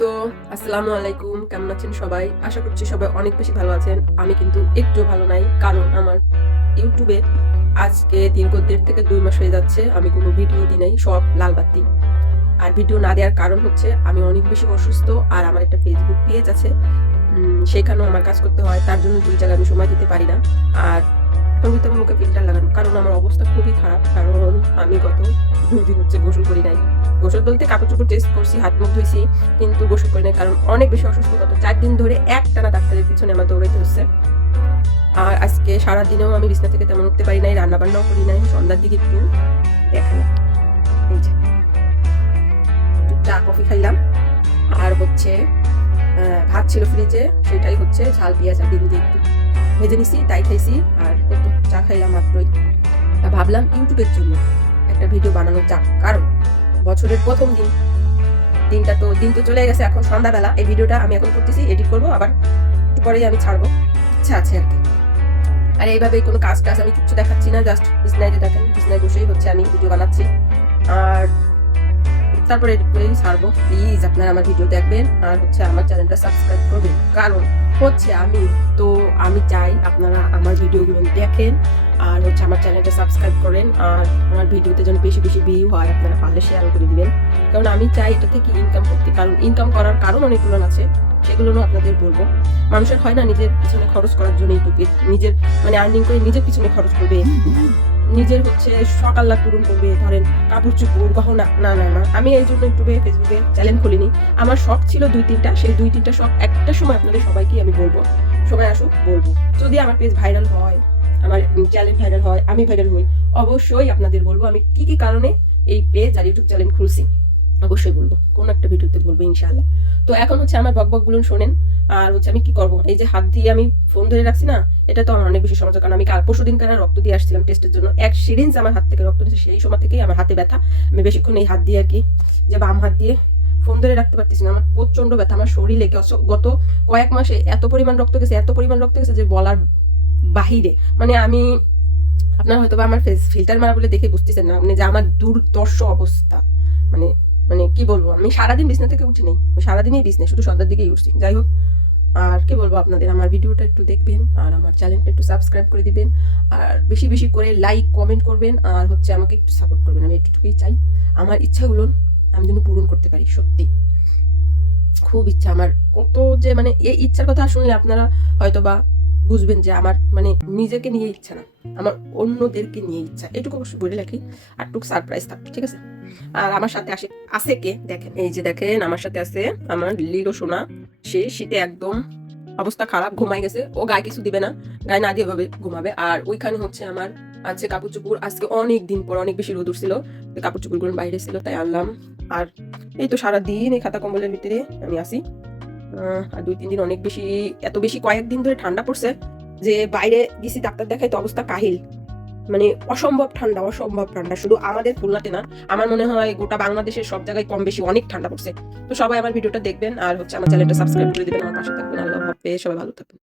তো আসসালামু আলাইকুম, কেমন আছেন সবাই? আশা করছি সবাই অনেক বেশি ভালো আছেন। আমি কিন্তু একটু ভালো নাই, কারণ আমার ইউটিউবে আজকে দীর্ঘ 1.5 থেকে 2 মাস হয়ে যাচ্ছে আমি কোনো ভিডিও দিই নাই, সব লাল বাতি। আর ভিডিও না দেওয়ার কারণ হচ্ছে আমি অনেক বেশি অসুস্থ, আর আমার একটা ফেসবুক পেজ আছে, সেখানেও আমার কাজ করতে হয়, তার জন্য 2 জায়গায় আমি সময় দিতে পারি না। আর এখন কিন্তু আমার মুখে ফিল্টার লাগানো, কারণ আমার অবস্থা খুবই খারাপ, কারণ আমি গত 2 দিন হচ্ছে গোসল করি নাই। গোসল বলতে কাপড় চোপড় চেঞ্জ করছি, হাত মুখ ধুইছি, কিন্তু গোসল করি নাই, কারণ অনেক বেশি অসুস্থ। গত 4 দিন ধরে একটানা ডাক্তারের পিছনে আমার দৌড়াইতে হচ্ছে। আর আজকে সারাদিনেও আমি বিছানা থেকে তেমন উঠতে পারি নাই, রান্না বান্নাও করি নাই। সন্ধ্যার দিকে একটু দেখেন, এই যে একটু চা কফি খাইলাম, আর হচ্ছে ভাত ছিল ফ্রিজে, সেটাই হচ্ছে ঝাল পেঁয়াজ আর ডিম দিয়ে একটু ভেজে নিছি, তাই খাইছি। আর একটু চা খাইলাম মাত্রই। তা ভাবলাম ইউটিউবের জন্য একটা ভিডিও বানানো যাক, কারণ বছরের প্রথম দিন তো চলে গেছে। এখন সন্ধ্যাবেলা এই ভিডিওটা আমি এখন করতেছি, এডিট করবো, আবার একটু পরেই আমি ছাড়বো, ইচ্ছা আছে আর কি। আর এইভাবে কোনো কাজ টাজ আমি কিছু দেখাচ্ছি না, জাস্ট বিছনায় দেখেন, বিছনায় বসেই হচ্ছে আমি ভিডিও বানাচ্ছি, আর তারপরে এডিট করেই ছাড়বো। প্লিজ আপনারা আমার ভিডিও দেখবেন, আর হচ্ছে আমার চ্যানেলটা সাবস্ক্রাইব করবেন, কারণ হচ্ছে আমি চাই আপনারা আমার ভিডিওগুলো দেখেন, আর হচ্ছে আমার চ্যানেলটা সাবস্ক্রাইব করেন, আর আমার ভিডিওতে যেন বেশি বেশি ভিউ হয়, আপনারা পারলে শেয়ার করে দিবেন, কারণ আমি চাই এটা থেকে ইনকাম করতে। কারণ ইনকাম করার কারণ অনেকগুলো আছে, সেগুলো আপনাদের বলবো। মানুষের হয় না নিজের পিছনে খরচ করার জন্য ইউটিউবে, নিজের আর্নিং করে নিজের পিছনে খরচ করবে, নিজের হচ্ছে শখ আহ্লাদ পূরণ করবে, ধরেন কাপড় চোপড় গহনা। না না না, আমি এই জন্য ইউটিউবে ফেসবুকে চ্যানেল খুলিনি। আমার শখ ছিল 2-3টা, সেই 2-3টা শখ একটা সময় আপনাদের সবাইকে আমি বলবো, সবাই আসুক বলবো। যদি আমার পেজ ভাইরাল হয়, আমার চ্যানেল ভাইরাল হয়, আমি ভাইরাল হই, অবশ্যই আপনাদের বলবো আমি কি কি কারণে এই পেজ আর ইউটিউব চ্যানেল খুলছি, অবশ্যই বলবো, কোন একটা ভিডিওতে বলবো ইনশাআল্লাহ। তো এখন হচ্ছে আমার বক গুলো শোনেন। আর হচ্ছে আমি কি করব, এই যে হাত দিয়ে আমি ফোন ধরে রাখছি না, এটা তো আমার অনেক বেশি সমস্যা, কারণ আমি পরশু দিন রক্ত দিয়ে আসছিলাম টেস্টের জন্য, 1 সিরিঞ্জ আমার হাত থেকে রক্ত দিয়েছে, সেই সময় থেকেই আমার হাতে ব্যথা। আমি বেশিক্ষণ এই হাত দিয়ে আর কি, যে বাম হাত দিয়ে ফোন ধরে রাখতে পারতেছি না, আমার প্রচন্ড ব্যথা। আমার শরীরে গত কয়েক মাসে এত পরিমাণ রক্ত গেছে যে বলার বাহিরে। আমি আপনার হয়তো আমার ফিল্টার মারা বলে দেখে বুঝতেছেন না আপনি যে আমার দুর্দর্শ অবস্থা। মানে কি বলবো, আমি সারাদিন বিছনা থেকে উঠি নাই, সারাদিনই বিছনা, শুধু সন্ধ্যার দিকেই উঠছি। যাই হোক, আর কি বলবো আপনাদের, আমার ভিডিওটা একটু দেখবেন, আর আমার চ্যানেলটা একটু সাবস্ক্রাইব করে দিবেন, আর বেশি বেশি করে লাইক কমেন্ট করবেন, আর হচ্ছে আমাকে একটু সাপোর্ট করবেন। আমি একটুটুকুই চাই, আমার ইচ্ছাগুলো আমি যেন পূরণ করতে পারি। সত্যি খুব ইচ্ছা আমার, কত যে এই ইচ্ছার কথা শুনলে আপনারা হয়তো বা বুঝবেন যে আমার নিজেকে নিয়ে ইচ্ছা না, আমার অন্যদেরকে নিয়ে ইচ্ছা। এটুকু অবশ্যই বলে রাখি, আর টুক সারপ্রাইজ থাকবে, ঠিক আছে? আর আমার সাথে আছে কে দেখেন, এই যে দেখেন আমার সাথে আছে আমার লিলো সোনা। সে শীতে একদম অবস্থা খারাপ, ঘুমাই গেছে। ও গায়ে কিছু দিবে না, গায়ে না দিয়ে ভাবে ঘুমাবে। আর ওইখানে হচ্ছে আমার আছে কাপড় চোপড়, আজকে অনেক দিন পর অনেক বেশি রোদ উঠছিল, কাপড় চোপড় গুলো বাইরে ছিল, তাই আনলাম। আর এই তো সারাদিন এই খাতা কম্বলের ভিতরে আমি আসি। আর 2-3 দিন অনেক বেশি, এত বেশি কয়েকদিন ধরে ঠান্ডা পড়ছে যে বাইরে গেছি ডাক্তার দেখাই, তো অবস্থা কাহিল। অসম্ভব ঠান্ডা, শুধু আমাদের খুলনাতে না, আমার মনে হয় গোটা বাংলাদেশের সব জায়গায় কম বেশি অনেক ঠান্ডা পড়ছে। তো সবাই আমার ভিডিওটা দেখবেন, আর হচ্ছে আমার চ্যানেলটা সাবস্ক্রাইব করে দিবেন, আমার পাশে থাকবেন। আল্লাহ হাফেজ, সবাই ভালো থাকবেন।